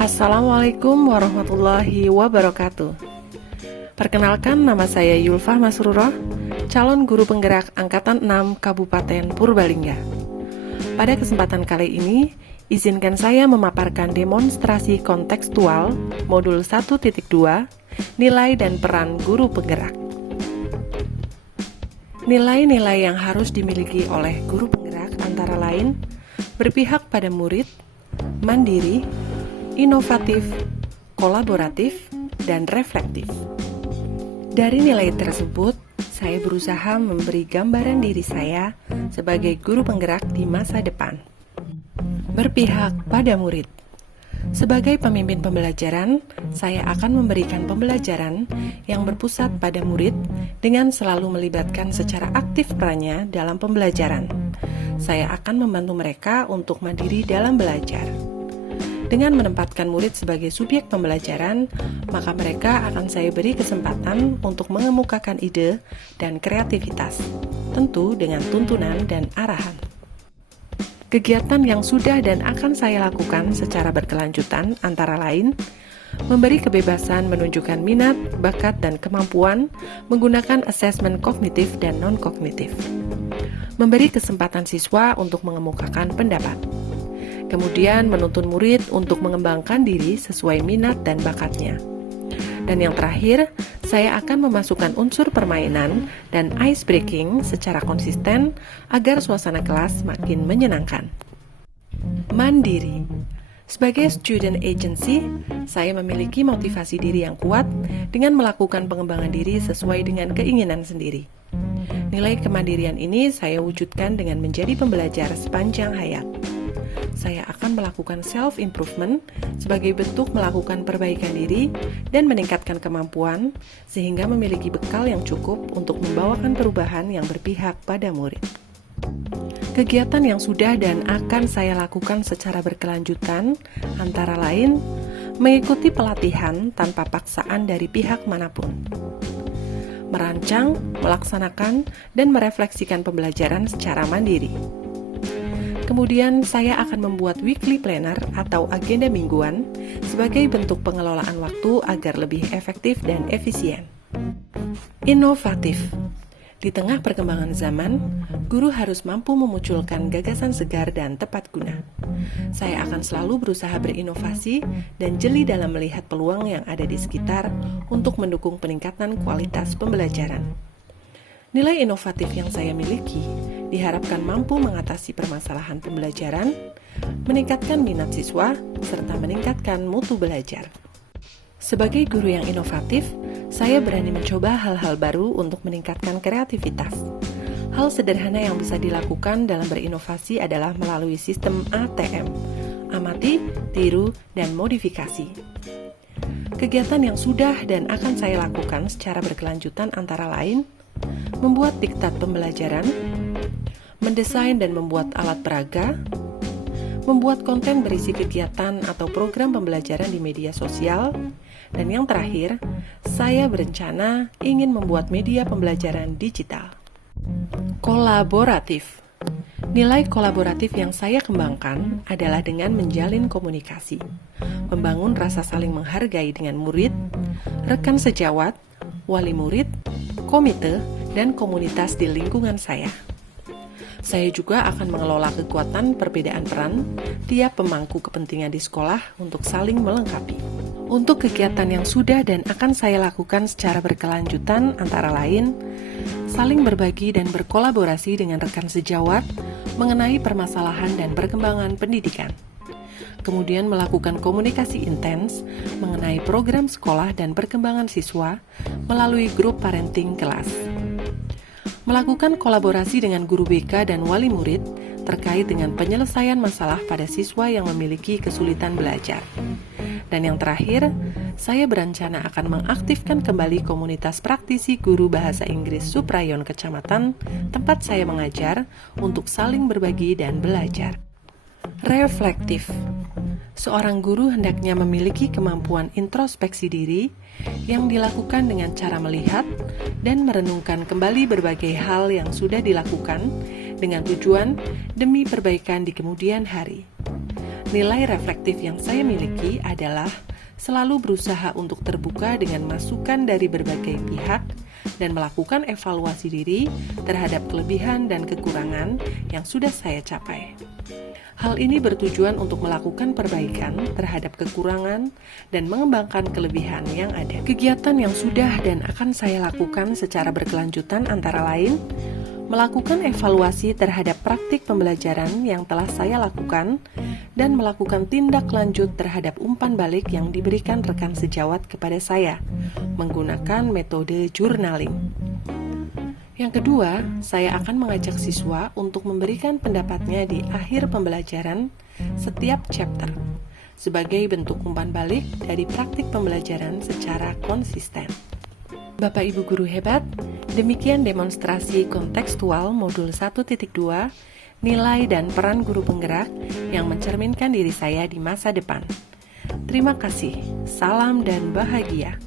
Assalamualaikum warahmatullahi wabarakatuh. Perkenalkan, nama saya Yulfah Masruroh, calon guru penggerak Angkatan 6 Kabupaten Purbalingga. Pada kesempatan kali ini, izinkan saya memaparkan demonstrasi kontekstual modul 1.2, nilai dan peran guru penggerak. Nilai-nilai yang harus dimiliki oleh guru penggerak antara lain berpihak pada murid, mandiri, inovatif, kolaboratif, dan reflektif. Dari nilai tersebut, saya berusaha memberi gambaran diri saya sebagai guru penggerak di masa depan. Berpihak pada murid. Sebagai pemimpin pembelajaran, saya akan memberikan pembelajaran yang berpusat pada murid dengan selalu melibatkan secara aktif perannya dalam pembelajaran. Saya akan membantu mereka untuk mandiri dalam belajar. Dengan menempatkan murid sebagai subjek pembelajaran, maka mereka akan saya beri kesempatan untuk mengemukakan ide dan kreativitas, tentu dengan tuntunan dan arahan. Kegiatan yang sudah dan akan saya lakukan secara berkelanjutan antara lain, memberi kebebasan menunjukkan minat, bakat, dan kemampuan menggunakan asesmen kognitif dan non-kognitif. Memberi kesempatan siswa untuk mengemukakan pendapat. Kemudian menuntun murid untuk mengembangkan diri sesuai minat dan bakatnya. Dan yang terakhir, saya akan memasukkan unsur permainan dan ice breaking secara konsisten agar suasana kelas makin menyenangkan. Mandiri. Sebagai student agency, saya memiliki motivasi diri yang kuat dengan melakukan pengembangan diri sesuai dengan keinginan sendiri. Nilai kemandirian ini saya wujudkan dengan menjadi pembelajar sepanjang hayat. Saya akan melakukan self-improvement sebagai bentuk melakukan perbaikan diri dan meningkatkan kemampuan sehingga memiliki bekal yang cukup untuk membawakan perubahan yang berpihak pada murid. Kegiatan yang sudah dan akan saya lakukan secara berkelanjutan antara lain mengikuti pelatihan tanpa paksaan dari pihak manapun, merancang, melaksanakan, dan merefleksikan pembelajaran secara mandiri. Kemudian saya akan membuat weekly planner atau agenda mingguan sebagai bentuk pengelolaan waktu agar lebih efektif dan efisien. Inovatif. Di tengah perkembangan zaman, guru harus mampu memunculkan gagasan segar dan tepat guna. Saya akan selalu berusaha berinovasi dan jeli dalam melihat peluang yang ada di sekitar untuk mendukung peningkatan kualitas pembelajaran. Nilai inovatif yang saya miliki diharapkan mampu mengatasi permasalahan pembelajaran, meningkatkan minat siswa, serta meningkatkan mutu belajar. Sebagai guru yang inovatif, saya berani mencoba hal-hal baru untuk meningkatkan kreativitas. Hal sederhana yang bisa dilakukan dalam berinovasi adalah melalui sistem ATM, amati, tiru, dan modifikasi. Kegiatan yang sudah dan akan saya lakukan secara berkelanjutan antara lain membuat diktat pembelajaran, mendesain dan membuat alat peraga, membuat konten berisi kegiatan atau program pembelajaran di media sosial, dan yang terakhir, saya berencana ingin membuat media pembelajaran digital. Kolaboratif. Nilai kolaboratif yang saya kembangkan adalah dengan menjalin komunikasi, membangun rasa saling menghargai dengan murid, rekan sejawat, wali murid, komite, dan komunitas di lingkungan saya. Saya juga akan mengelola kekuatan perbedaan peran tiap pemangku kepentingan di sekolah untuk saling melengkapi. Untuk kegiatan yang sudah dan akan saya lakukan secara berkelanjutan antara lain, saling berbagi dan berkolaborasi dengan rekan sejawat mengenai permasalahan dan perkembangan pendidikan. Kemudian melakukan komunikasi intens mengenai program sekolah dan perkembangan siswa melalui grup parenting kelas. Melakukan kolaborasi dengan guru BK dan wali murid terkait dengan penyelesaian masalah pada siswa yang memiliki kesulitan belajar. Dan yang terakhir, saya berencana akan mengaktifkan kembali komunitas praktisi guru bahasa Inggris Suprayon Kecamatan tempat saya mengajar untuk saling berbagi dan belajar. Reflektif. Seorang guru hendaknya memiliki kemampuan introspeksi diri yang dilakukan dengan cara melihat dan merenungkan kembali berbagai hal yang sudah dilakukan dengan tujuan demi perbaikan di kemudian hari. Nilai reflektif yang saya miliki adalah selalu berusaha untuk terbuka dengan masukan dari berbagai pihak dan melakukan evaluasi diri terhadap kelebihan dan kekurangan yang sudah saya capai. Hal ini bertujuan untuk melakukan perbaikan terhadap kekurangan dan mengembangkan kelebihan yang ada. Kegiatan yang sudah dan akan saya lakukan secara berkelanjutan antara lain, melakukan evaluasi terhadap praktik pembelajaran yang telah saya lakukan, dan melakukan tindak lanjut terhadap umpan balik yang diberikan rekan sejawat kepada saya, menggunakan metode journaling. Yang kedua, saya akan mengajak siswa untuk memberikan pendapatnya di akhir pembelajaran setiap chapter, sebagai bentuk umpan balik dari praktik pembelajaran secara konsisten. Bapak Ibu Guru hebat, demikian demonstrasi kontekstual modul 1.2, nilai dan peran guru penggerak yang mencerminkan diri saya di masa depan. Terima kasih, salam dan bahagia.